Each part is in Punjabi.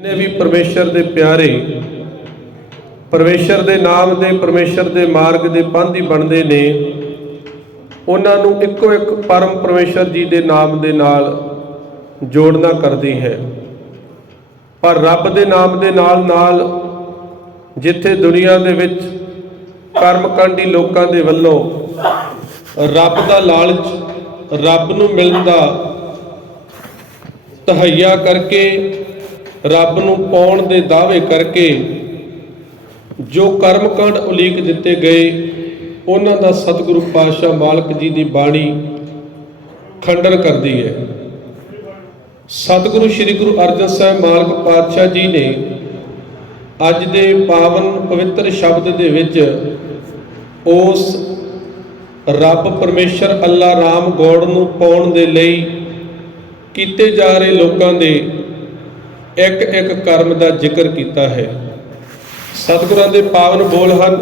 ਨੇ ਵੀ ਪਰਮੇਸ਼ਰ ਦੇ ਪਿਆਰੇ, ਪਰਮੇਸ਼ਰ ਦੇ ਨਾਮ ਦੇ, ਪਰਮੇਸ਼ਰ ਦੇ ਮਾਰਗ ਦੇ ਪੰਧੀ ਬਣਦੇ ਨੇ, ਉਹਨਾਂ ਨੂੰ ਇੱਕੋ ਇੱਕ ਪਰਮ ਪਰਮੇਸ਼ਰ ਜੀ ਦੇ ਨਾਮ ਦੇ ਨਾਲ ਜੋੜਨਾ ਕਰਦੀ ਹੈ। ਪਰ ਰੱਬ ਦੇ ਨਾਮ ਦੇ ਨਾਲ ਨਾਲ ਜਿੱਥੇ ਦੁਨੀਆ ਦੇ ਵਿੱਚ ਕਰਮਕਾਂਡੀ ਲੋਕਾਂ ਦੇ ਵੱਲੋਂ ਰੱਬ ਦਾ ਲਾਲਚ, ਰੱਬ ਨੂੰ ਮਿਲਣ ਦਾ ਤਹਈਆ ਕਰਕੇ ਰੱਬ ਨੂੰ ਪਾਉਣ ਦੇ ਦਾਅਵੇ ਕਰਕੇ ਜੋ ਕਰਮਕਾਂਡ ਉਲੀਕ ਦਿੱਤੇ ਗਏ, ਉਹਨਾਂ ਦਾ ਸਤਿਗੁਰੂ ਪਾਤਸ਼ਾਹ ਮਾਲਕ ਜੀ ਦੀ ਬਾਣੀ ਖੰਡਨ ਕਰਦੀ ਹੈ। ਸਤਿਗੁਰੂ ਸ੍ਰੀ ਗੁਰੂ ਅਰਜਨ ਸਾਹਿਬ ਮਾਲਕ ਪਾਤਸ਼ਾਹ ਜੀ ਨੇ ਅੱਜ ਦੇ ਪਾਵਨ ਪਵਿੱਤਰ ਸ਼ਬਦ ਦੇ ਵਿੱਚ ਉਸ ਰੱਬ ਪਰਮੇਸ਼ਰ ਅੱਲਾ ਰਾਮ ਗੋੜ ਨੂੰ ਪਾਉਣ ਦੇ ਲਈ ਕੀਤੇ ਜਾ ਰਹੇ ਲੋਕਾਂ ਦੇ ਇੱਕ ਇੱਕ ਕਰਮ ਦਾ ਜ਼ਿਕਰ ਕੀਤਾ ਹੈ। ਸਤਿਗੁਰਾਂ ਦੇ ਪਾਵਨ ਬੋਲ ਹਨ,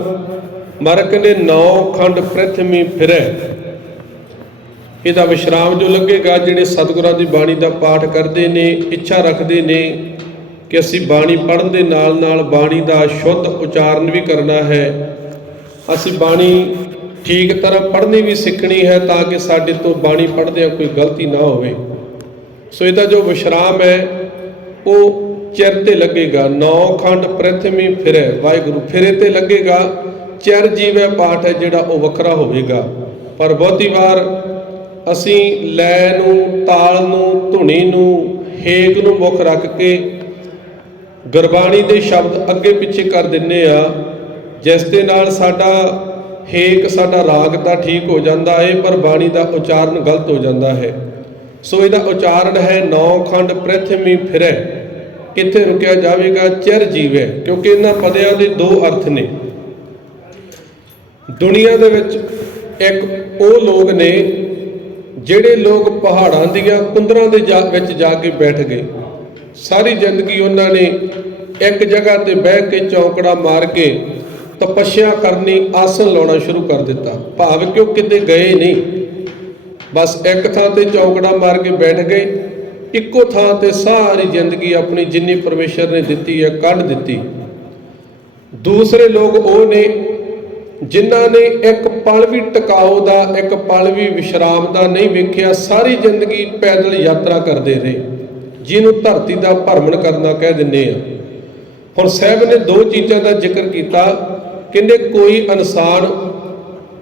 ਮਰਕ ਨੇ ਨੌ ਖੰਡ ਪ੍ਰਥਮੀ ਫਿਰੈ। ਇਹਦਾ ਵਿਸ਼ਰਾਮ ਜੋ ਲੱਗੇਗਾ, ਜਿਹੜੇ ਸਤਿਗੁਰਾਂ ਦੀ ਬਾਣੀ ਦਾ ਪਾਠ ਕਰਦੇ ਨੇ, ਇੱਛਾ ਰੱਖਦੇ ਨੇ ਕਿ ਅਸੀਂ ਬਾਣੀ ਪੜ੍ਹਨ ਦੇ ਨਾਲ ਨਾਲ ਬਾਣੀ ਦਾ ਸ਼ੁੱਧ ਉਚਾਰਨ ਵੀ ਕਰਨਾ ਹੈ। ਅਸੀਂ ਬਾਣੀ ਠੀਕ ਤਰ੍ਹਾਂ ਪੜ੍ਹਨੀ ਵੀ ਸਿੱਖਣੀ ਹੈ ਤਾਂ ਕਿ ਸਾਡੇ ਤੋਂ ਬਾਣੀ ਪੜ੍ਹਦਿਆਂ ਕੋਈ ਗਲਤੀ ਨਾ ਹੋਵੇ। ਸੋ ਇਹਦਾ ਜੋ ਵਿਸ਼ਰਾਮ ਹੈ ਉਹ ਚਿਰ ਤੇ ਲੱਗੇਗਾ। ਨੌ ਖੰਡ ਪ੍ਰਥਮੀ ਫਿਰੈ, ਵਾਹਿਗੁਰੂ ਫਿਰੇ ਤੇ ਲੱਗੇਗਾ। ਚਿਰ ਜੀਵੈ ਪਾਠ ਹੈ ਜਿਹੜਾ ਉਹ ਵੱਖਰਾ ਹੋਵੇਗਾ। ਪਰ ਬਹੁਤੀ ਵਾਰ ਅਸੀਂ ਲੈ ਨੂੰ, ਤਾਲ ਨੂੰ, ਧੁਨੀ ਨੂੰ ਹੇਕ ਨੂੰ ਮੁੱਖ ਰੱਖ ਕੇ ਗੁਰਬਾਣੀ ਦੇ ਸ਼ਬਦ ਅੱਗੇ ਪਿੱਛੇ ਕਰ ਦਿੰਨੇ ਆ। ਜਿਸ ਦੇ ਨਾਲ ਸਾਡਾ ਹੇਕ ਸਾਡਾ ਰਾਗ ਤਾਂ ਠੀਕ ਹੋ ਜਾਂਦਾ ਹੈ ਪਰ ਬਾਣੀ ਦਾ ਉਚਾਰਨ ਗਲਤ ਹੋ ਜਾਂਦਾ ਹੈ। ਸੋ ਇਹਦਾ ਉਚਾਰਨ ਹੈ ਨੌ ਖੰਡ ਪ੍ਰਥਮੀ ਫਿਰੈ। ਇੱਥੇ ਰੁਕਿਆ ਜਾਵੇਗਾ? ਚਿਰ ਜੀਵੈ, ਕਿਉਂਕਿ ਇਹਨਾਂ ਪਦਿਆਂ ਦੇ ਦੋ ਅਰਥ ਨੇ। ਦੁਨੀਆ ਦੇ ਵਿੱਚ ਇੱਕ ਉਹ ਲੋਕ ਨੇ ਜਿਹੜੇ ਲੋਕ ਪਹਾੜਾਂ ਦੀਆਂ ਕੁੰਦਰਾਂ ਦੇ ਜਾ- ਵਿੱਚ ਜਾ ਕੇ ਬੈਠ ਗਏ। ਸਾਰੀ ਜ਼ਿੰਦਗੀ ਉਹਨਾਂ ਨੇ ਇੱਕ ਜਗ੍ਹਾ ਤੇ ਬਹਿ ਕੇ ਚੌਂਕੜਾ ਮਾਰ ਕੇ ਤਪੱਸਿਆ ਕਰਨੀ ਆਸਣ ਲਾਉਣਾ ਸ਼ੁਰੂ ਕਰ ਦਿੱਤਾ। ਭਾਵ ਕਿ ਉਹ ਕਿਤੇ ਗਏ ਨਹੀਂ? ਬਸ ਇੱਕ ਥਾਂ ਤੇ ਚੌਂਕੜਾ ਮਾਰ ਕੇ ਬੈਠ ਗਏ। ਇੱਕੋ ਥਾਂ ਤੇ ਸਾਰੀ ਜ਼ਿੰਦਗੀ ਆਪਣੀ ਜਿੰਨੀ ਪਰਮੇਸ਼ਰ ਨੇ ਦਿੱਤੀ ਹੈ, ਕੱਢ ਦਿੱਤੀ। ਦੂਸਰੇ ਲੋਕ ਉਹ ਨੇ ਜਿਨ੍ਹਾਂ ਨੇ ਇੱਕ ਪਲ ਵੀ ਟਿਕਾਓ ਦਾ, ਇੱਕ ਪਲ ਵੀ ਵਿਸ਼ਰਾਮ ਦਾ ਨਹੀਂ ਵੇਖਿਆ, ਸਾਰੀ ਜ਼ਿੰਦਗੀ ਪੈਦਲ ਯਾਤਰਾ ਕਰਦੇ ਰਹੇ। ਜਿਹਨੂੰ ਧਰਤੀ ਦਾ ਭਰਮਣ ਕਰਨਾ ਕਹਿ ਦਿੰਦੇ ਆ। ਹੁਣ ਸਾਹਿਬ ਨੇ ਦੋ ਚੀਜ਼ਾਂ ਦਾ ਜ਼ਿਕਰ ਕੀਤਾ। ਕਹਿੰਦੇ ਕੋਈ ਇਨਸਾਨ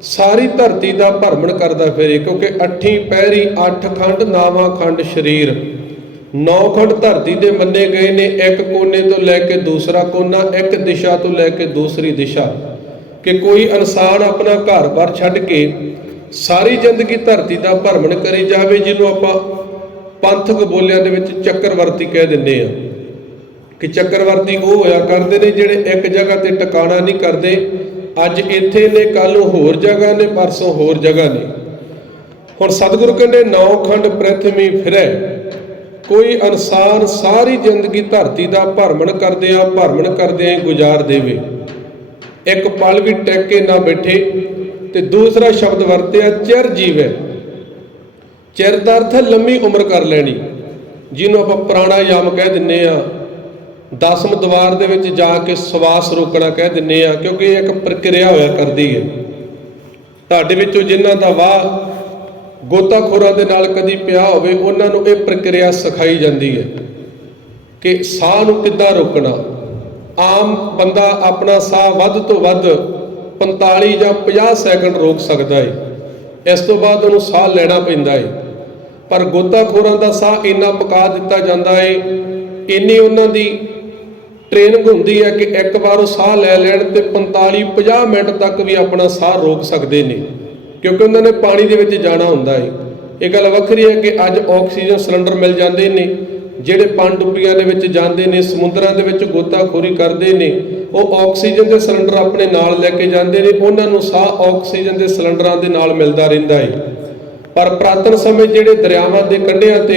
ਸਾਰੀ ਧਰਤੀ ਦਾ ਭਰਮਣ ਕਰਦਾ ਫਿਰੇ, ਕਿਉਂਕਿ ਅੱਠੀ ਪਹਿਰੀ, ਅੱਠ ਖੰਡ, ਨਾਵਾ ਖੰਡ ਸਰੀਰ। ਨੌ ਖੰਡ ਧਰਤੀ ਦੇ ਮੰਨੇ ਗਏ ਨੇ, ਇੱਕ ਕੋਨੇ ਤੋਂ ਲੈ ਕੇ ਦੂਸਰਾ ਕੋਨਾ, ਇੱਕ ਦਿਸ਼ਾ ਤੋਂ ਲੈ ਕੇ ਦੂਸਰੀ ਦਿਸ਼ਾ। ਕਿ ਕੋਈ ਇਨਸਾਨ ਆਪਣਾ ਘਰ-ਬਾਰ ਛੱਡ ਕੇ ਸਾਰੀ ਜ਼ਿੰਦਗੀ ਧਰਤੀ ਦਾ ਭਰਮਣ ਕਰੀ ਜਾਵੇ, ਜਿਹਨੂੰ ਆਪਾਂ ਪੰਥਕ ਬੋਲਿਆਂ ਦੇ ਵਿੱਚ ਚੱਕਰਵਰਤੀ ਕਹਿ ਦਿੰਦੇ ਆ ਕਿ ਚੱਕਰਵਰਤੀ ਉਹ ਹੋਇਆ ਕਰਦੇ ਨੇ ਜਿਹੜੇ ਇੱਕ ਜਗ੍ਹਾ ਤੇ ਟਿਕਾਣਾ ਨਹੀਂ ਕਰਦੇ ਅੱਜ ਇੱਥੇ ਨੇ ਕੱਲ ਹੋਰ ਜਗ੍ਹਾ ਨੇ, ਪਰਸੋਂ ਹੋਰ ਜਗ੍ਹਾ ਨੇ। ਹੁਣ ਸਤਿਗੁਰੂ ਕਹਿੰਦੇ, ਨੌ ਖੰਡ ਪ੍ਰਥਮੀ ਫਿਰੈ। ਕੋਈ ਇਨਸਾਨ ਸਾਰੀ ਜ਼ਿੰਦਗੀ ਧਰਤੀ ਦਾ ਭਰਮਣ ਕਰਦਿਆਂ ਭਰਮਣ ਕਰਦਿਆਂ ਹੀ ਗੁਜ਼ਾਰ ਦੇਵੇ। ਇੱਕ ਪਲ ਵੀ ਟਿਕ ਕੇ ਨਾ ਬੈਠੇ ਤੇ ਦੂਸਰਾ ਸ਼ਬਦ ਵਰਤਿਆ, ਚਿਰ ਜੀਵੇ। ਚਿਰ ਦਾ ਅਰਥ ਹੈ ਲੰਮੀ ਉਮਰ ਕਰ ਲੈਣੀ। ਜਿਹਨੂੰ ਆਪਾਂ ਪੁਰਾਣਾ ਪ੍ਰਾਣਾਯਾਮ ਕਹਿ ਦਿੰਨੇ ਆ ਦਸਮ ਦਵਾਰ ਦੇ ਵਿੱਚ ਜਾ ਕੇ ਸਵਾਸ ਰੋਕਣਾ ਕਹਿ ਦਿੰਨੇ ਆ, ਕਿਉਂਕਿ ਇਹ ਇੱਕ ਪ੍ਰਕਿਰਿਆ ਹੋਇਆ ਕਰਦੀ ਹੈ। ਤੁਹਾਡੇ ਵਿੱਚੋਂ ਜਿਨ੍ਹਾਂ ਦਾ ਵਾਹ ਗੋਤਾਖੋਰਾਂ ਦੇ ਨਾਲ ਕਦੀ ਪਿਆ ਹੋਵੇ, ਉਹਨਾਂ ਨੂੰ ਇਹ ਪ੍ਰਕਿਰਿਆ ਸਿਖਾਈ ਜਾਂਦੀ ਹੈ ਕਿ ਸਾਹ ਨੂੰ ਕਿੱਦਾਂ ਰੋਕਣਾ। ਆਮ ਬੰਦਾ ਆਪਣਾ ਸਾਹ ਵੱਧ ਤੋਂ ਵੱਧ 45 ਜਾਂ 50 ਸੈਕਿੰਡ ਰੋਕ ਸਕਦਾ ਹੈ ਇਸ ਤੋਂ ਬਾਅਦ ਉਹਨੂੰ ਸਾਹ ਲੈਣਾ ਪੈਂਦਾ ਹੈ ਪਰ ਗੋਤਾਖੋਰਾਂ ਦਾ ਸਾਹ ਇੰਨਾ ਪਕਾ ਦਿੱਤਾ ਜਾਂਦਾ ਹੈ ਇੰਨੀ ਉਹਨਾਂ ਦੀ ਟ੍ਰੇਨਿੰਗ ਹੁੰਦੀ ਹੈ ਕਿ ਇੱਕ ਵਾਰ ਉਹ ਸਾਹ ਲੈ ਲੈਣ ਤੇ 45 50 ਮਿੰਟ ਤੱਕ ਵੀ ਆਪਣਾ ਸਾਹ ਰੋਕ ਸਕਦੇ ਨੇ, ਕਿਉਂਕਿ ਉਹਨਾਂ ਨੇ ਪਾਣੀ ਦੇ ਵਿੱਚ ਜਾਣਾ ਹੁੰਦਾ ਹੈ ਇਹ ਗੱਲ ਵੱਖਰੀ ਹੈ ਕਿ ਅੱਜ ਆਕਸੀਜਨ ਸਿਲੰਡਰ ਮਿਲ ਜਾਂਦੇ ਨੇ, ਜਿਹੜੇ ਪਣਡੁੱਬੀਆਂ ਦੇ ਵਿੱਚ ਜਾਂਦੇ ਨੇ, ਸਮੁੰਦਰਾਂ ਦੇ ਵਿੱਚ ਗੋਤਾਖੋਰੀ ਕਰਦੇ ਨੇ, ਉਹ ਆਕਸੀਜਨ ਦੇ ਸਿਲੰਡਰ ਆਪਣੇ ਨਾਲ ਲੈ ਕੇ ਜਾਂਦੇ ਨੇ, ਉਹਨਾਂ ਨੂੰ ਸਾਹ ਆਕਸੀਜਨ ਦੇ ਸਿਲੰਡਰਾਂ ਦੇ ਨਾਲ ਮਿਲਦਾ ਰਹਿੰਦਾ ਹੈ ਪਰ ਪ੍ਰਾਤਨ ਸਮੇਂ ਜਿਹੜੇ ਦਰਿਆਵਾਂ ਦੇ ਕੰਢਿਆਂ ਤੇ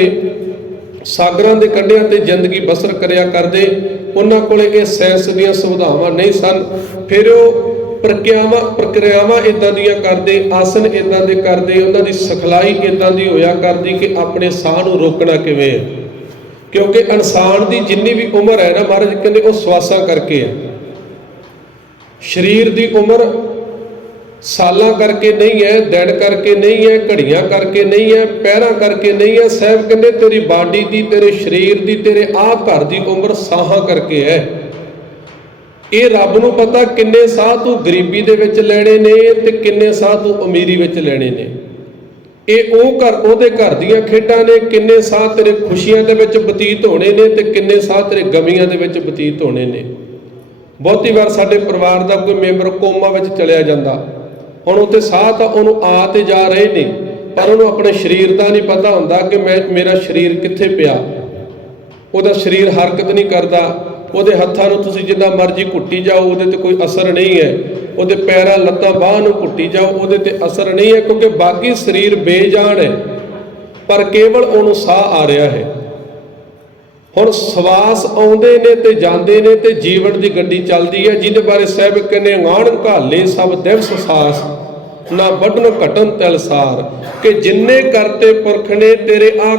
ਸਾਗਰਾਂ ਦੇ ਕੰਢਿਆਂ ਤੇ ਜ਼ਿੰਦਗੀ ਬਸਰ ਕਰਿਆ ਕਰਦੇ, ਉਹਨਾਂ ਕੋਲੇ ਇਹ ਸਾਇੰਸ ਦੀਆਂ ਸੁਵਿਧਾਵਾਂ ਨਹੀਂ ਸਨ। ਫਿਰ ਉਹ ਪ੍ਰਕਿਰਿਆਵਾਂ ਪ੍ਰਕਿਰਿਆਵਾਂ ਇਦਾਂ ਦੀਆਂ ਕਰਦੇ, ਆਸਨ ਇਦਾਂ ਦੇ ਕਰਦੇ, ਉਹਨਾਂ ਦੀ ਸਿਖਲਾਈ ਇਦਾਂ ਦੀ ਹੋਇਆ ਕਰਦੀ ਕਿ ਆਪਣੇ ਸਾਹ ਨੂੰ ਰੋਕਣਾ ਕਿਵੇਂ ਹੈ? ਕਿਉਂਕਿ ਇਨਸਾਨ ਦੀ ਜਿੰਨੀ ਵੀ ਉਮਰ ਹੈ ਨਾ ਮਹਾਰਾਜ, ਕਹਿੰਦੇ ਉਹ ਸਵਾਸਾਂ ਕਰਕੇ ਹੈ। ਸਰੀਰ ਦੀ ਉਮਰ ਸਾਲਾਂ ਕਰਕੇ ਨਹੀਂ ਹੈ, ਦਿਨ ਕਰਕੇ ਨਹੀਂ ਹੈ, ਘੜੀਆਂ ਕਰਕੇ ਨਹੀਂ ਹੈ ਪਹਿਰਾਂ ਕਰਕੇ ਨਹੀਂ ਹੈ, ਸਾਹਿਬ ਕਹਿੰਦੇ ਤੇਰੀ ਬਾਡੀ ਦੀ, ਤੇਰੇ ਸਰੀਰ ਦੀ, ਤੇਰੇ ਆਹ ਘਰ ਦੀ ਉਮਰ ਸਾਹਾਂ ਕਰਕੇ ਹੈ। ਇਹ ਰੱਬ ਨੂੰ ਪਤਾ ਕਿੰਨੇ ਸਾਹ ਤੂੰ ਗਰੀਬੀ ਦੇ ਵਿੱਚ ਲੈਣੇ ਨੇ ਤੇ ਕਿੰਨੇ ਸਾਹ ਤੂੰ ਅਮੀਰੀ ਵਿੱਚ ਲੈਣੇ ਨੇ। ਇਹ ਉਹ ਘਰ, ਉਹਦੇ ਘਰ ਦੀਆਂ ਖੇਡਾਂ ਨੇ, ਕਿੰਨੇ ਸਾਹ ਤੇਰੇ ਖੁਸ਼ੀਆਂ ਦੇ ਵਿੱਚ ਬਤੀਤ ਹੋਣੇ ਨੇ ਤੇ ਕਿੰਨੇ ਸਾਹ ਤੇਰੇ ਗਮੀਆਂ ਦੇ ਵਿੱਚ ਬਤੀਤ ਹੋਣੇ ਨੇ। ਬਹੁਤੀ ਵਾਰ ਸਾਡੇ ਪਰਿਵਾਰ ਦਾ ਕੋਈ ਮੈਂਬਰ ਕੋਮਾ ਵਿੱਚ ਚਲਿਆ ਜਾਂਦਾ। ਹੁਣ ਉੱਥੇ ਸਾਹ ਤਾਂ ਉਹਨੂੰ ਆ ਤੇ ਜਾ ਰਹੇ ਨੇ, ਪਰ ਉਹਨੂੰ ਆਪਣੇ ਸਰੀਰ ਦਾ ਨਹੀਂ ਪਤਾ ਹੁੰਦਾ ਕਿ ਮੈਂ, ਮੇਰਾ ਸਰੀਰ ਕਿੱਥੇ ਪਿਆ। ਉਹਦਾ ਸਰੀਰ ਹਰਕਤ ਨਹੀਂ ਕਰਦਾ। ਉਹਦੇ ਹੱਥਾਂ ਨੂੰ ਤੁਸੀਂ ਜਿੰਨਾ ਮਰਜ਼ੀ ਘੁੱਟੀ ਜਾਓ, ਉਹਦੇ ਤੇ ਕੋਈ ਅਸਰ ਨਹੀਂ ਹੈ। ਉਹਦੇ ਪੈਰਾਂ ਲੱਤਾਂ ਬਾਹਾਂ ਨੂੰ ਘੁੱਟੀ ਜਾਓ, ਉਹਦੇ ਤੇ ਅਸਰ ਨਹੀਂ ਹੈ, ਕਿਉਂਕਿ ਬਾਕੀ ਸਰੀਰ ਬੇਜਾਨ ਹੈ। ਪਰ ਕੇਵਲ ਉਹਨੂੰ ਸਾਹ ਆ ਰਿਹਾ ਹੈ। ਹੁਣ ਸਵਾਸ ਆਉਂਦੇ ਨੇ ਤੇ ਜਾਂਦੇ ਨੇ ਤੇ ਜੀਵਨ ਦੀ ਗੱਡੀ ਚੱਲਦੀ ਹੈ, ਜਿਹਦੇ ਬਾਰੇ ਸਾਹਿਬ ਕਹਿੰਦੇ ਗਾਣ ਘਾਲੇ ਸਭ ਦਿਵਸ ਸਾਸ, ਨਾ ਵੱਢਣ ਘਟਨ ਤਿਲਸਾਰ ਕਿ ਜਿੰਨੇ ਕਰਤੇ ਪੁਰਖ ਨੇ ਤੇਰੇ ਆ